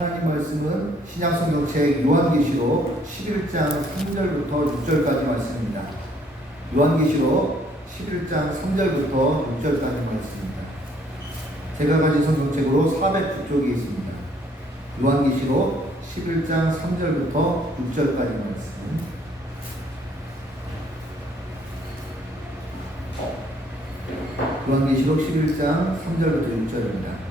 하나님 말씀은 신약성경책 요한계시록 11장 3절부터 6절까지 말씀입니다. 요한계시록 11장 3절부터 6절까지 말씀입니다. 제가 가진 성경책으로 409쪽에 있습니다. 요한계시록 11장 3절부터 6절까지 말씀. 요한계시록 11장 3절부터 6절입니다.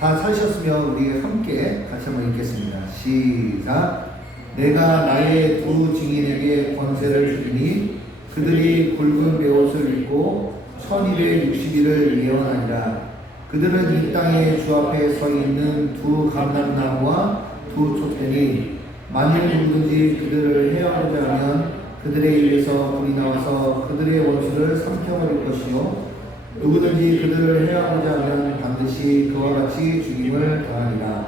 다 찾으셨으면 우리 함께 같이 한번 읽겠습니다. 시작. 내가 나의 두 증인에게 권세를 주리니 그들이 굵은 베옷을 입고 1260일을 예언하리라. 그들은 이 땅의 주 앞에 서 있는 두 감람나무와 두 촛대니 만일 누구든지 그들을 해하고자 하면 그들의 입에서 불이 나와서 그들의 원수를 삼켜버릴 것이요 누구든지 그들을 해하고자 하면 반드시 그와 같이 죽임을 당하리라.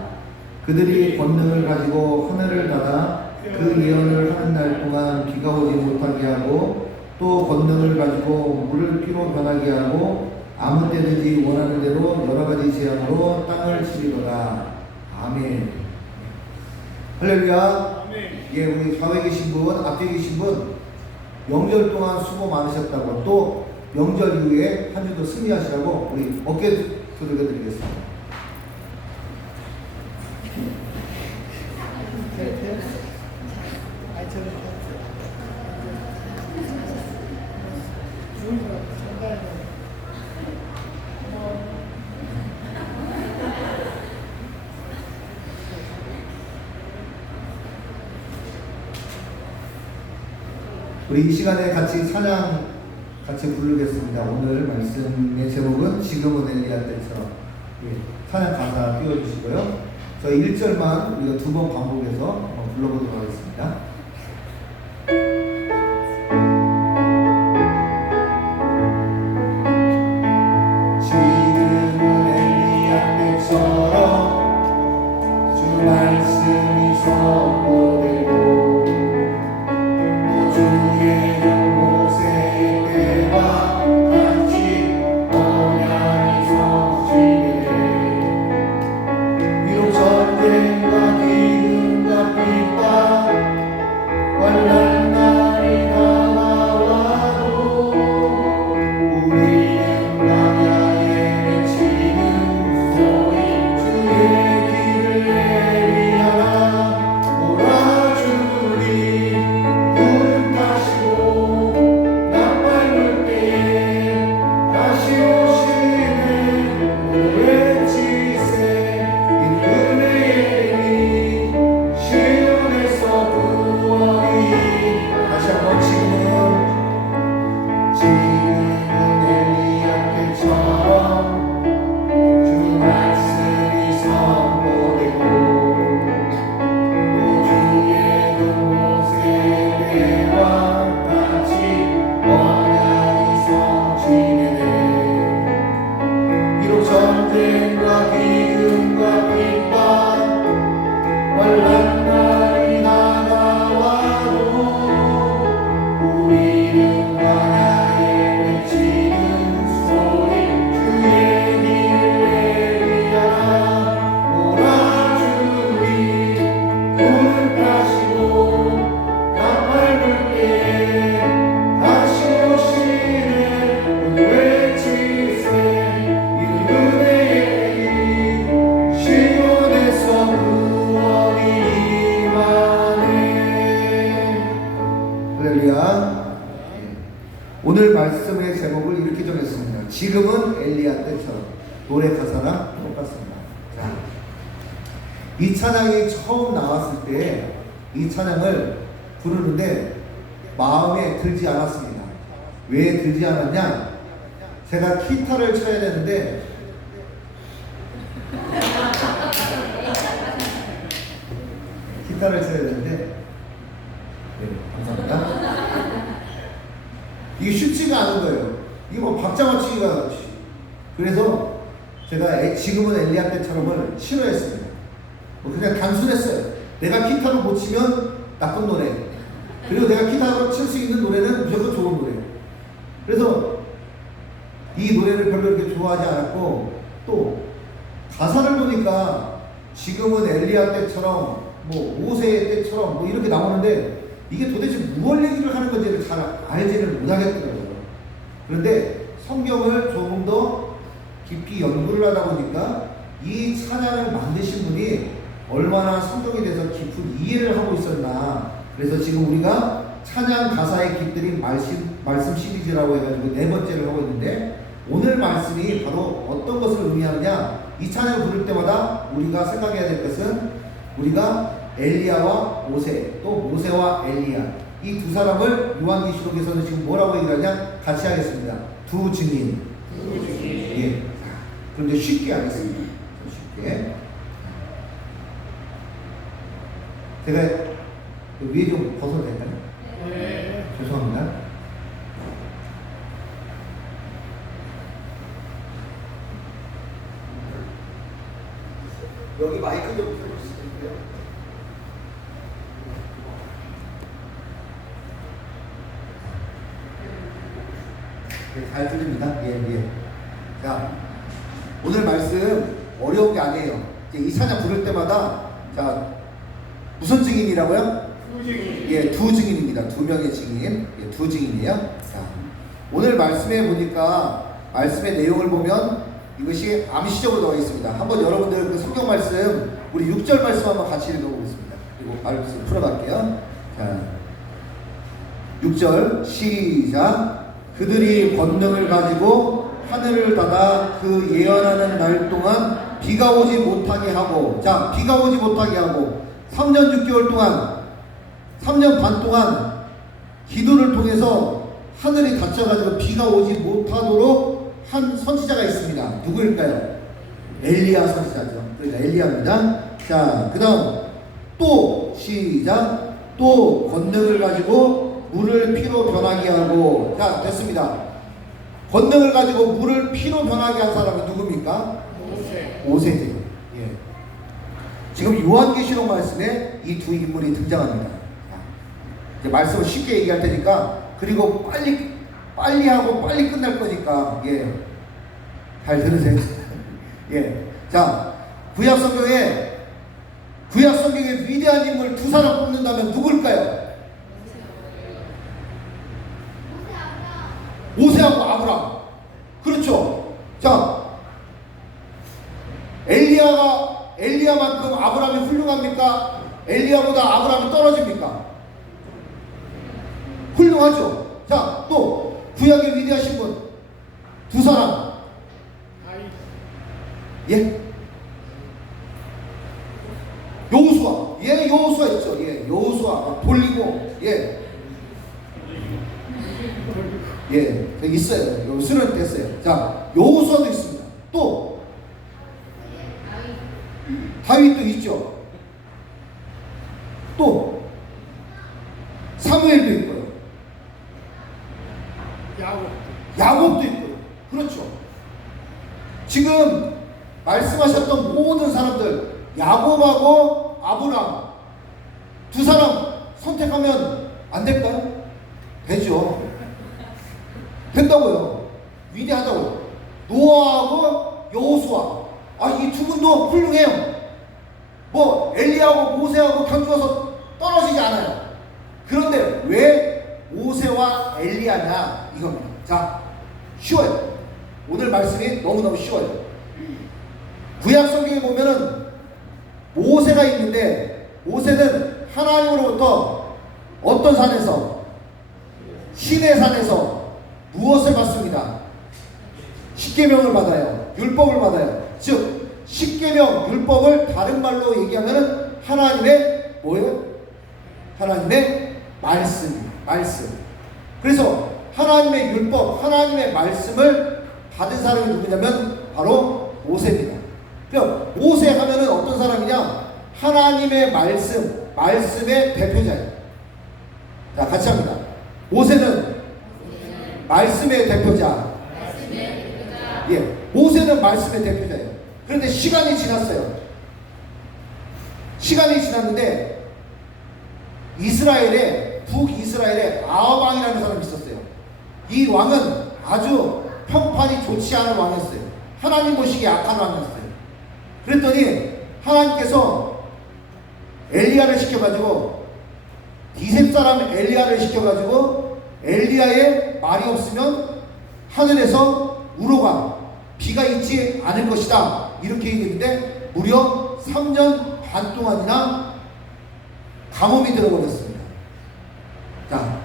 그들이 권능을 가지고 하늘을 닫아 그 예언을 하는 날 동안 비가 오지 못하게 하고 또 권능을 가지고 물을 피로 변하게 하고 아무 때든지 원하는 대로 여러 가지 재앙으로 땅을 치리로다. 아멘. 할렐루야. 예, 우리 좌우에 계신 분, 앞에 계신 분 명절 동안 수고 많으셨다고 또 명절 이후에 한 주도 승리하시라고 우리 어깨 두들겨 드리겠습니다. 우리 이 시간에 같이 찬양 같이 부르겠습니다. 오늘 말씀의 제목은 지금은 엘리야 때처럼. 찬양 가사 띄워주시고요. 저 1절만 우리가 두 번 반복해서 불러보도록 하겠습니다. 지금은 엘리야 때처럼 주 말씀이 선포되고 오늘 말씀의 제목을 이렇게 정했습니다. 지금은 엘리야 때처럼. 노래 가사랑 똑같습니다. 자, 이 찬양이 처음 나왔을 때 이 찬양을 부르는데 마음에 들지 않았습니다. 왜 들지 않았냐? 제가 기타를 쳐야 되는데 기타를 쳐야 되는데 감사합니다. 이게 쉽지가 않은 거예요. 이게 뭐 박자 맞추기가. 그래서 제가 지금은 엘리야 때처럼을 싫어했습니다. 그냥 단순했어요. 내가 기타로 못 치면 나쁜 노래. 그리고 내가 기타로 칠 수 있는 노래는 무조건 좋은 노래. 그래서 이 노래를 별로 이렇게 좋아하지 않았고 또 가사를 보니까 지금은 엘리야 때처럼 뭐 모세 때처럼 뭐 이렇게 나오는데 이게 도대체 무엇 얘기를 하는 건지를 잘 알지를 못하겠더라고요. 그런데 성경을 조금 더 깊이 연구를 하다 보니까 이 찬양을 만드신 분이 얼마나 성경에 대해서 깊은 이해를 하고 있었나. 그래서 지금 우리가 찬양 가사에 깃들인 말씀 시리즈라고 해가지고 네 번째를 하고 있는데, 오늘 말씀이 바로 어떤 것을 의미하느냐, 이 찬양을 부를 때마다 우리가 생각해야 될 것은 우리가 엘리야와 모세, 또 모세와 엘리야, 이 두 사람을 요한계시록에서는 지금 뭐라고 얘기하냐, 같이 하겠습니다. 두 증인. 예. 그럼 이제 쉽게 하겠습니다. 쉽게. 제가 위에 좀 벗어도 될까요? 네. 죄송합니다. 여기 마이크 좀 켜주시겠어요? 네, 잘 들립니다. 예. 자, 오늘 말씀 어려운 게 아니에요. 이제 이 찬양 부를 때마다, 자, 무슨 증인이라고요? 두 증인. 예, 두 증인입니다. 두 명의 증인. 예, 두 증인이에요. 자, 오늘 말씀에 보니까, 말씀의 내용을 보면 이것이 암시적으로 나와 있습니다. 한번 여러분들 그 성경 말씀, 우리 6절 말씀 한번 같이 읽어보겠습니다. 그리고 말씀 풀어갈게요. 자, 6절 시작. 그들이 권능을 가지고 하늘을 닫아 그 예언하는 날 동안 비가 오지 못하게 하고, 자, 비가 오지 못하게 하고 3년 6개월 동안, 3년 반 동안 기도를 통해서 하늘이 닫혀가지고 비가 오지 못하도록 한 선지자가 있습니다. 누구일까요? 엘리야 선지자죠. 그러니까 엘리야입니다. 자, 그 다음 또 시작. 또 권능을 가지고 물을 피로 변하게 하고, 자, 됐습니다. 권능을 가지고 물을 피로 변하게 한 사람이 누굽니까? 모세죠. 예. 지금 요한계시록 말씀에 이 두 인물이 등장합니다. 이제 말씀을 쉽게 얘기할 테니까, 그리고 빨리 하고 빨리 끝날 거니까, 예, 잘 들으세요. 예. 자, 구약 성경에 위대한 인물 두 사람 뽑는다면 누굴까요? 모세하고 아브람. 그렇죠. 자, 엘리야만큼 아브람이 훌륭합니까? 엘리야보다 아브람이 떨어집니까? 훌륭하죠. 자, 또 구약의 위대하신 분 두 사람. 예? 여호수아. 예, 여호수아 있죠. 예, 여호수아 돌리고, 예. 예, 있어요. 여호수아는 됐어요. 자, 여호수아도 있습니다. 또 다윗도 있죠. 또 사무엘도 있고요. 야곱도 있고요. 그렇죠. 지금 말씀하셨던 모든 사람들, 야곱하고 아브람 두 사람 선택하면 안 될까요? 되죠. 된다고요. 위대하다고요. 노아하고 여호수아, 이 두 분도 훌륭해요. 뭐 엘리야하고 모세하고 견주어서 떨어지지 않아요. 그런데 왜 모세와 엘리야냐 이겁니다. 자, 쉬워요. 오늘 말씀이 너무너무 쉬워요. 구약 성경에 보면은 모세가 있는데, 모세는 하나님으로부터 어떤 산에서, 시내 산에서 무엇을 받습니다? 십계명을 받아요. 율법을 받아요. 즉 십계명 율법을 다른 말로 얘기하면은 하나님의 뭐예요? 하나님의 말씀. 그래서 하나님의 율법, 하나님의 말씀을 받은 사람이 누구냐면 바로 모세입니다. 그럼 모세 하면은 어떤 사람이냐? 하나님의 말씀의 대표자예요. 자, 같이 합니다. 모세는 말씀의 대표자. 예, 모세는 말씀의 대표자예요. 그런데 시간이 지났어요. 시간이 지났는데 북이스라엘에 아합 왕이라는 사람이 있었어요. 이 왕은 아주 평판이 좋지 않은 왕이었어요. 하나님 보시기에 악한 왕이었어요. 그랬더니 하나님께서 엘리야를 시켜가지고 디셉 사람 엘리야를 시켜가지고 엘리야의 말이 없으면 하늘에서 우로가 비가 있지 않을 것이다 이렇게 얘기했는데 무려 3년 반 동안이나 가뭄이 들어버렸습니다. 자,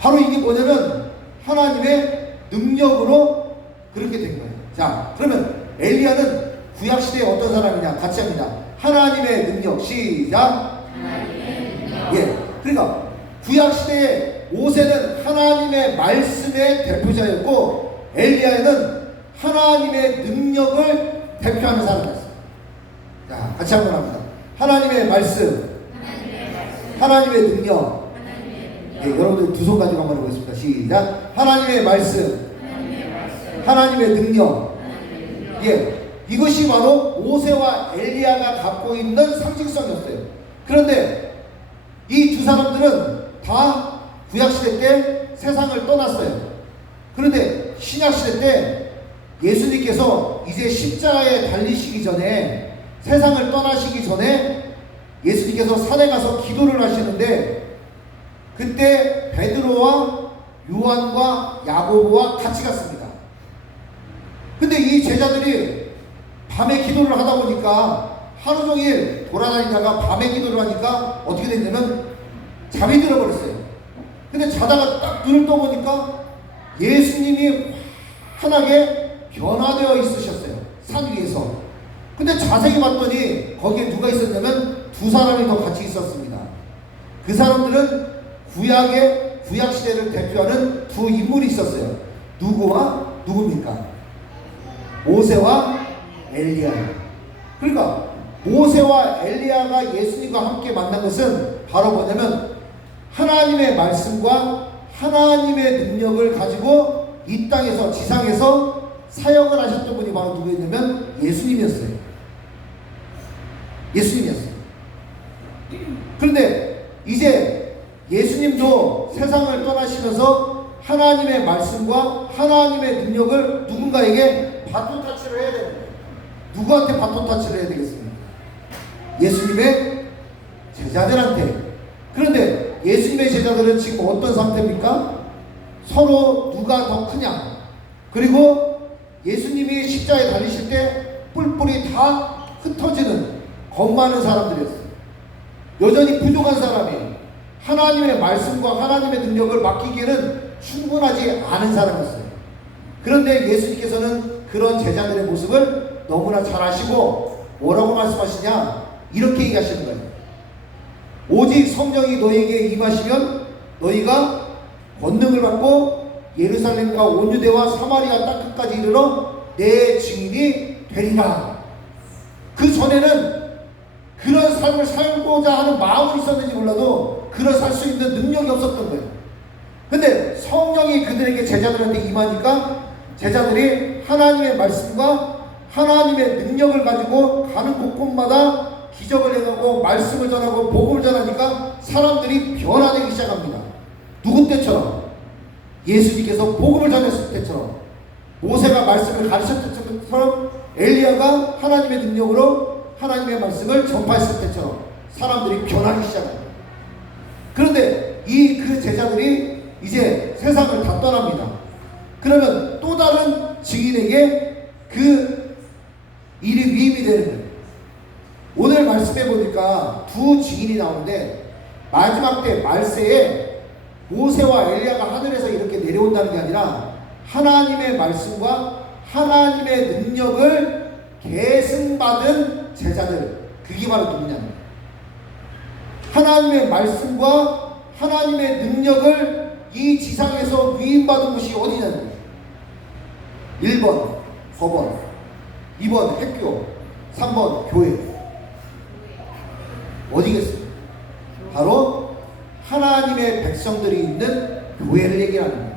바로 이게 뭐냐면 하나님의 능력으로 그렇게 된 거예요. 자, 그러면 엘리야는 구약시대에 어떤 사람이냐 같이 합니다. 하나님의 능력. 시작. 하나님의 능력. 예, 그러니까 구약시대에 모세는 하나님의 말씀의 대표자였고 엘리야는 하나님의 능력을 대표하는 사람이었어요. 자, 같이 한번 합니다. 하나님의 말씀, 하나님의 능력. 예, 여러분들 두 손 가지고 한번 해보겠습니다. 시작. 하나님의 말씀, 하나님의 능력. 예, 이것이 바로 모세와 엘리야가 갖고 있는 상징성이었어요. 그런데 이 두 사람들은 다 구약시대 때 세상을 떠났어요. 그런데 신약시대 때 예수님께서 이제 십자가에 달리시기 전에, 세상을 떠나시기 전에 예수님께서 산에 가서 기도를 하시는데 그때 베드로와 요한과 야고보와 같이 갔습니다. 근데 이 제자들이 밤에 기도를 하다 보니까 하루 종일 돌아다니다가 밤에 기도를 하니까 어떻게 됐냐면 잠이 들어버렸어요. 근데 자다가 딱 눈을 떠보니까 예수님이 환하게 변화되어 있으셨어요. 산 위에서. 근데 자세히 봤더니 거기에 누가 있었냐면 두 사람이 더 같이 있었습니다. 그 사람들은 구약 시대를 대표하는 두 인물이 있었어요. 누구와 누굽니까? 모세와 엘리야. 그러니까 모세와 엘리야가 예수님과 함께 만난 것은 바로 뭐냐면 하나님의 말씀과 하나님의 능력을 가지고 이 땅에서, 지상에서 사역을 하셨던 분이 바로 누구였냐면 예수님이었어요. 예수님이었어요. 그런데 이제 예수님도 세상을 떠나시면서 하나님의 말씀과 하나님의 능력을 누군가에게 바톤 타치를 해야 되는 거예요. 누구한테 바톤 타치를 해야 되겠습니까? 예수님의 제자들한테. 그런데 예수님의 제자들은 지금 어떤 상태입니까? 서로 누가 더 크냐. 그리고 예수님이 십자가에 달리실 때 뿔뿔이 다 흩어지는 겁 많은 사람들이었어요. 여전히 부족한 사람이 하나님의 말씀과 하나님의 능력을 맡기기에는 충분하지 않은 사람이었어요. 그런데 예수님께서는 그런 제자들의 모습을 너무나 잘 아시고 뭐라고 말씀하시냐? 이렇게 얘기하시는 거예요. 오직 성령이 너희에게 임하시면 너희가 권능을 받고 예루살렘과 온 유대와 사마리아 땅 끝까지 이르러 내 증인이 되리라. 그 전에는 그런 삶을 살고자 하는 마음은 있었는지 몰라도 그런 살 수 있는 능력이 없었던 거예요. 근데 성령이 그들에게, 제자들한테 임하니까 제자들이 하나님의 말씀과 하나님의 능력을 가지고 가는 곳곳마다 기적을 행하고 말씀을 전하고 복음을 전하니까 사람들이 변화되기 시작합니다. 누구 때처럼? 예수님께서 복음을 전했을 때처럼, 모세가 말씀을 가르쳤을 때처럼, 엘리야가 하나님의 능력으로 하나님의 말씀을 전파했을 때처럼 사람들이 변하기 시작합니다. 그런데 그 제자들이 이제 세상을 다 떠납니다. 그러면 또 다른 증인에게 그 일이 위임이 되는 거예요. 오늘 말씀해 보니까 두 증인이 나오는데 마지막 때 말세에 모세와 엘리야가 하늘에서 이렇게 내려온다는 게 아니라 하나님의 말씀과 하나님의 능력을 계승받은 제자들, 그게 바로 누구냐면 하나님의 말씀과 하나님의 능력을 이 지상에서 위임받은 곳이 어디냐면 1번 법원, 2번 학교, 3번 교회. 어디겠어요? 바로 하나님의 백성들이 있는 교회를 얘기하는 거예요.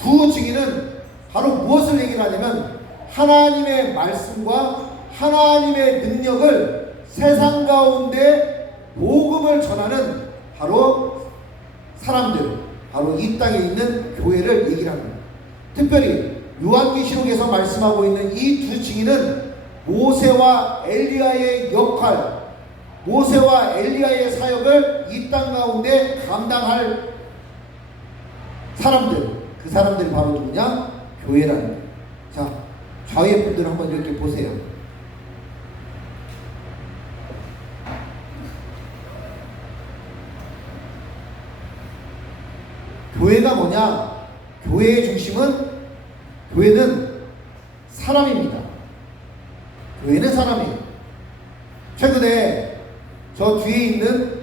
두 증인은 바로 무엇을 얘기를 하냐면 하나님의 말씀과 하나님의 능력을 세상 가운데 복음을 전하는 바로 사람들, 바로 이 땅에 있는 교회를 얘기를 합니다. 특별히 요한계시록에서 말씀하고 있는 이 두 증인은 모세와 엘리야의 역할, 모세와 엘리야의 사역을 이 땅 가운데 감당할 사람들, 그 사람들이 바로 누구냐? 교회라는 거예요. 자, 좌우의 분들 한번 이렇게 보세요. 교회가 뭐냐? 교회의 중심은, 교회는 사람입니다. 교회는 사람이에요. 최근에 저 뒤에 있는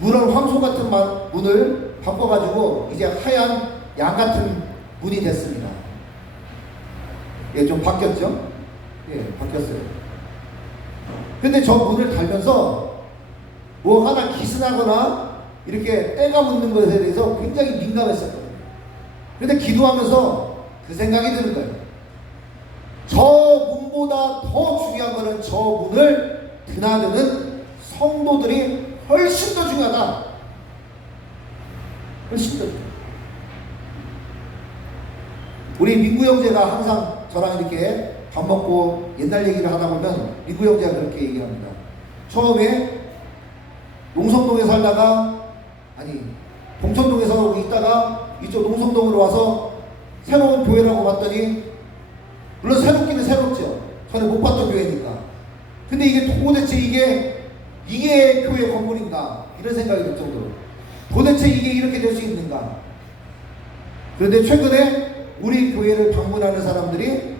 누런 황소 같은 문을 바꿔가지고 이제 하얀 양 같은 문이 됐습니다. 예, 좀 바뀌었죠? 예, 바뀌었어요. 근데 저 문을 달면서 뭐 하나 기스나거나 이렇게 때가 묻는 것에 대해서 굉장히 민감했었거든요. 근데 기도하면서 그 생각이 드는 거예요. 저 문보다 더 중요한 거는 저 문을 드나드는 성도들이 훨씬 더 중요하다. 훨씬 더 중요하다. 우리 민구 형제가 항상 저랑 이렇게 밥 먹고 옛날 얘기를 하다 보면 민구 형제가 그렇게 얘기합니다. 처음에 농성동에 살다가, 아니 동천동에 살고 있다가 이쪽 농성동으로 와서 새로운 교회라고 봤더니, 물론 새롭기는 새롭죠. 저는 못 봤던 교회니까. 근데 이게 도대체 이게 교회 건물인가, 이런 생각이 들 정도로, 도대체 이게 이렇게 될 수 있는가. 그런데 최근에 우리 교회를 방문하는 사람들이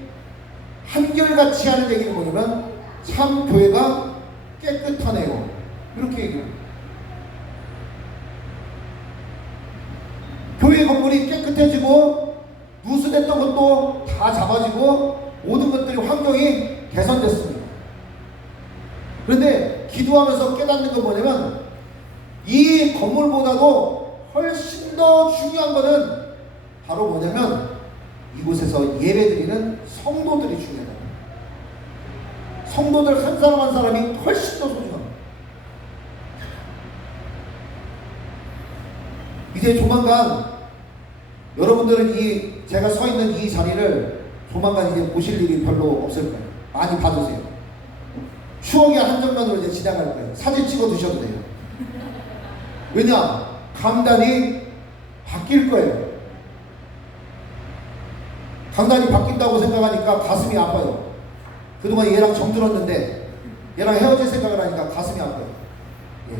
한결같이 하는 얘기는 뭐냐면, 참 교회가 깨끗하네요, 이렇게 얘기합니다. 교회 건물이 깨끗해지고 누수됐던 것도 다 잡아지고 모든 것들이, 환경이 개선됐습니다. 그런데 기도하면서 깨닫는 건 뭐냐면, 이 건물보다도 훨씬 더 중요한 거는 바로 뭐냐면, 이곳에서 예배드리는 성도들이 중요하다. 성도들 한 사람 한 사람이 훨씬 더 소중합니다. 이제 조만간 여러분들은 제가 서 있는 이 자리를 조만간 이제 보실 일이 별로 없을 거예요. 많이 봐주세요. 추억의 한 장면으로 이제 지나갈 거예요. 사진 찍어 두셔도 돼요. 왜냐? 강단이 바뀔 거예요. 강단이 바뀐다고 생각하니까 가슴이 아파요. 그동안 얘랑 정들었는데 얘랑 헤어질 생각을 하니까 가슴이 아파요. 예.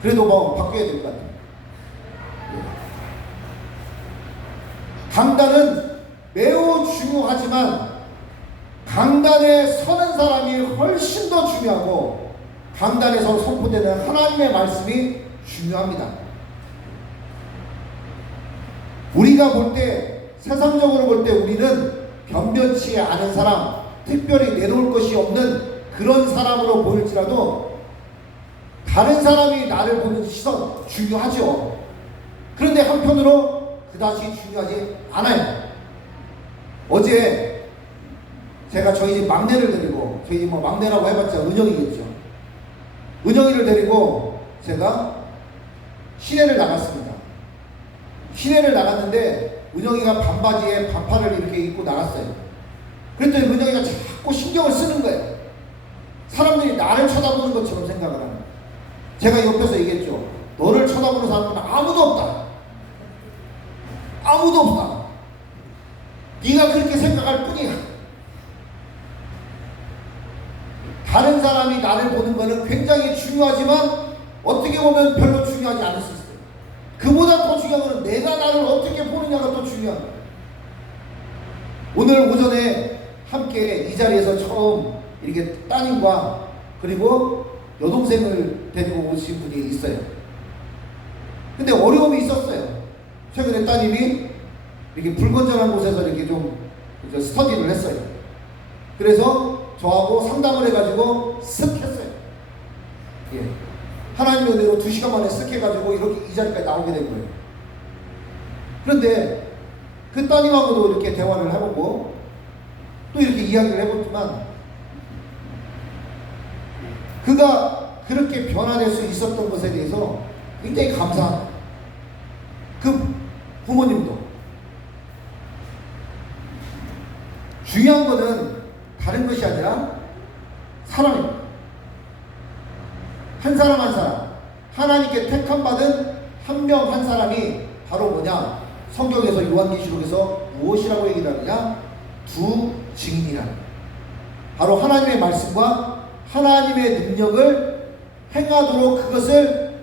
그래도 뭐 바뀌어야 될 것 같아요. 예. 강단은 매우 중요하지만 강단에 서는 사람이 훨씬 더 중요하고, 강단에서 선포되는 하나님의 말씀이 중요합니다. 우리가 볼 때, 세상적으로 볼 때 우리는 변변치 않은 사람, 특별히 내놓을 것이 없는 그런 사람으로 보일지라도 다른 사람이 나를 보는 시선 중요하죠. 그런데 한편으로 그다지 중요하지 않아요. 어제 제가 저희 집 막내를 데리고, 저희 집 뭐 막내라고 해봤자 은영이겠죠. 은영이를 데리고 제가 시내를 나갔습니다. 시내를 나갔는데 은영이가 반바지에 반팔을 이렇게 입고 나갔어요. 그랬더니 은영이가 자꾸 신경을 쓰는 거예요. 사람들이 나를 쳐다보는 것처럼 생각을 하는 거예요. 제가 옆에서 얘기했죠. 너를 쳐다보는 사람은 아무도 없다. 아무도 없다. 네가 그렇게 생각할 뿐이야. 다른 사람이 나를 보는 것은 굉장히 중요하지만 어떻게 보면 별로 중요하지 않을 수 있어요. 그보다 더 중요한 것은 내가 나를 어떻게 보느냐가 더 중요한 거예요. 오늘 오전에 함께 이 자리에서 처음 이렇게 따님과 그리고 여동생을 데리고 오신 분이 있어요. 근데 어려움이 있었어요. 최근에 따님이 이렇게 불건전한 곳에서 이렇게 좀 스터디를 했어요. 그래서 저하고 상담을 해가지고 쓱 했어요. 예. 하나님의 은혜로 2시간 만에 쓱 해가지고 이렇게 이 자리까지 나오게 된 거예요. 그런데 그 따님하고도 이렇게 대화를 해보고 또 이렇게 이야기를 해봤지만, 그가 그렇게 변화될 수 있었던 것에 대해서 굉장히 감사합니다. 그 부모님도. 중요한 것은 것이 아니라 사람입니다. 한 사람 한 사람, 하나님께 택함받은 한 명 한 사람이 바로 뭐냐? 성경에서 요한계시록에서 무엇이라고 얘기를 하느냐? 두 증인이라. 바로 하나님의 말씀과 하나님의 능력을 행하도록 그것을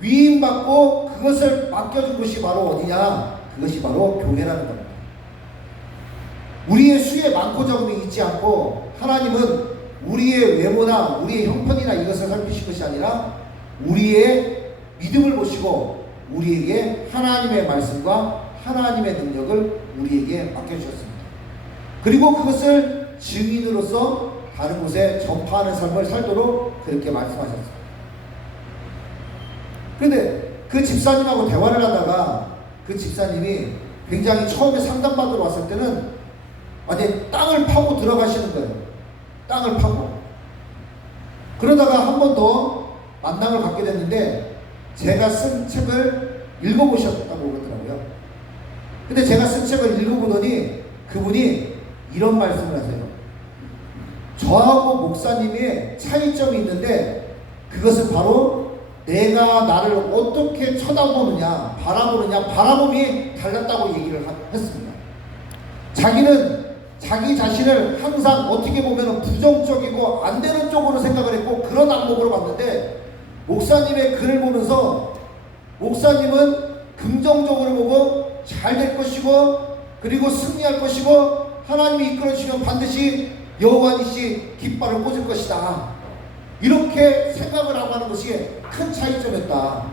위임받고 그것을 맡겨준 것이 바로 어디냐? 그것이 바로 교회라는 겁니다. 우리의 수에 많고 적음이 있지 않고 하나님은 우리의 외모나 우리의 형편이나 이것을 살피실 것이 아니라 우리의 믿음을 보시고 우리에게 하나님의 말씀과 하나님의 능력을 우리에게 맡겨주셨습니다. 그리고 그것을 증인으로서 다른 곳에 전파하는 삶을 살도록 그렇게 말씀하셨습니다. 그런데 그 집사님하고 대화를 하다가 그 집사님이 굉장히 처음에 상담받으러 왔을 때는 완전히 땅을 파고 들어가시는 거예요. 땅을 파고. 그러다가 한 번 더 만남을 갖게 됐는데 제가 쓴 책을 읽어보셨다고 그러더라고요. 근데 제가 쓴 책을 읽어보더니 그분이 이런 말씀을 하세요. 저하고 목사님의 차이점이 있는데 그것은 바로 내가 나를 어떻게 쳐다보느냐, 바라보느냐, 바라봄이 달랐다고 얘기를 했습니다. 자기는 자기 자신을 항상 어떻게 보면 부정적이고 안 되는 쪽으로 생각을 했고 그런 안목으로 봤는데 목사님의 글을 보면서 목사님은 긍정적으로 보고 잘 될 것이고 그리고 승리할 것이고 하나님이 이끌어주시면 반드시 여호와니시 깃발을 꽂을 것이다. 이렇게 생각을 하고 하는 것이 큰 차이점이었다.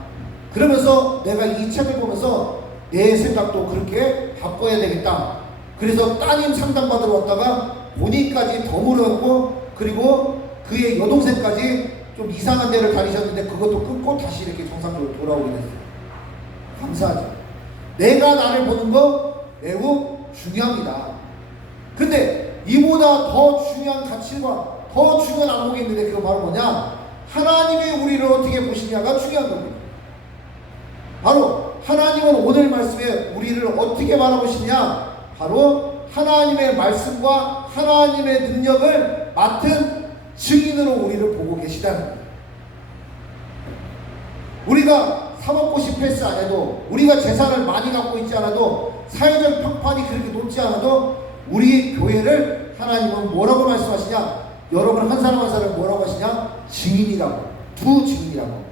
그러면서 내가 이 책을 보면서 내 생각도 그렇게 바꿔야 되겠다. 그래서 따님 상담받으러 왔다가 본인까지 덤으로했고 그리고 그의 여동생까지 좀 이상한 데를 다니셨는데 그것도 끊고 다시 이렇게 정상적으로 돌아오게 됐어요. 감사하죠. 내가 나를 보는 거 매우 중요합니다. 근데 이보다 더 중요한 가치와 더 중요한 안목이 있는데 그거 바로 뭐냐? 하나님이 우리를 어떻게 보시냐가 중요한 겁니다. 바로 하나님은 오늘 말씀에 우리를 어떻게 바라보시냐? 바로 하나님의 말씀과 하나님의 능력을 맡은 증인으로 우리를 보고 계시다는 거예요. 우리가 사법고시 패스 안 해도 우리가 재산을 많이 갖고 있지 않아도 사회적 평판이 그렇게 높지 않아도 우리 교회를 하나님은 뭐라고 말씀하시냐? 여러분 한 사람 한 사람 뭐라고 하시냐? 증인이라고. 두 증인이라고.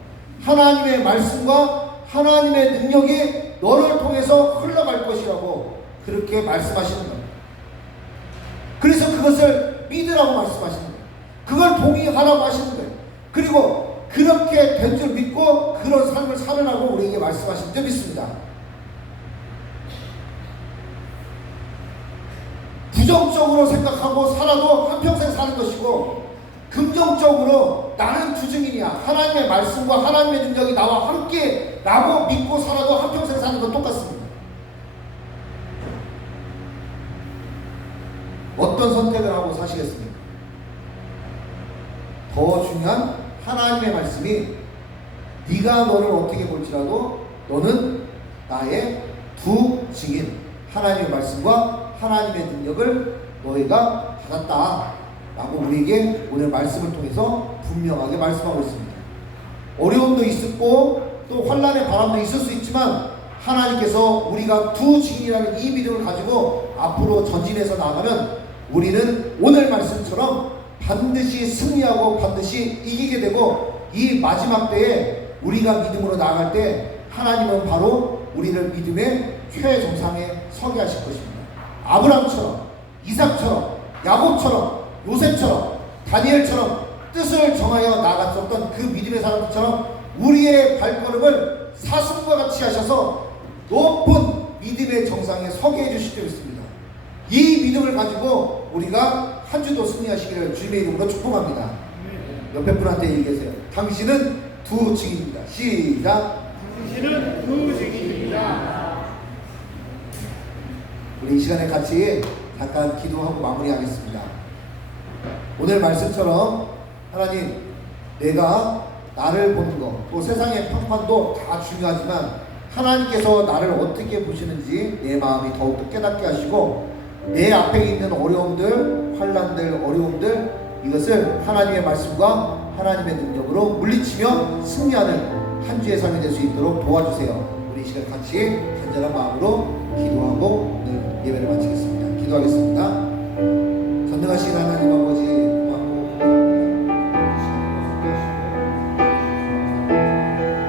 하나님의 말씀과 하나님의 능력이 너를 통해서 흘러갈 것이라고 그렇게 말씀하시는 겁니다. 그래서 그것을 믿으라고 말씀하시는 거예요. 그걸 동의하라고 하시는 거예요. 그리고 그렇게 된 줄 믿고 그런 삶을 살으라고 우리에게 말씀하신 줄 믿습니다. 부정적으로 생각하고 살아도 한평생 사는 것이고 긍정적으로 나는 주증인이야. 하나님의 말씀과 하나님의 능력이 나와 함께 라고 믿고 살아도 한평생 사는 건 똑같습니다. 어떤 선택을 하고 사시겠습니까? 더 중요한 하나님의 말씀이 네가 너를 어떻게 볼지라도 너는 나의 두 증인 하나님의 말씀과 하나님의 능력을 너희가 받았다 라고 우리에게 오늘 말씀을 통해서 분명하게 말씀하고 있습니다. 어려움도 있었고 또 환난의 바람도 있을 수 있지만 하나님께서 우리가 두 증인이라는 이 믿음을 가지고 앞으로 전진해서 나아가면 우리는 오늘 말씀처럼 반드시 승리하고 반드시 이기게 되고 이 마지막 때에 우리가 믿음으로 나아갈 때 하나님은 바로 우리를 믿음의 최정상에 서게 하실 것입니다. 아브라함처럼 이삭처럼 야곱처럼 요셉처럼 다니엘처럼 뜻을 정하여 나아갔었던 그 믿음의 사람들처럼 우리의 발걸음을 사슴과 같이 하셔서 높은 믿음의 정상에 서게 해주실 줄 믿습니다. 이 믿음을 가지고 우리가 한 주도 승리하시기를 주님의 이름으로 축복합니다. 옆에 분한테 얘기하세요. 당신은 두 증인입니다. 시작. 당신은 두 증인입니다. 우리 이 시간에 같이 잠깐 기도하고 마무리하겠습니다. 오늘 말씀처럼 하나님, 내가 나를 보는 것, 또 세상의 평판도 다 중요하지만 하나님께서 나를 어떻게 보시는지 내 마음이 더욱더 깨닫게 하시고 내 앞에 있는 어려움들, 환난들, 어려움들, 이것을 하나님의 말씀과 하나님의 능력으로 물리치며 승리하는 한 주의 삶이 될 수 있도록 도와주세요. 우리 이 시간 같이 간절한 마음으로 기도하고 오늘 예배를 마치겠습니다. 기도하겠습니다. 전능하신 하나님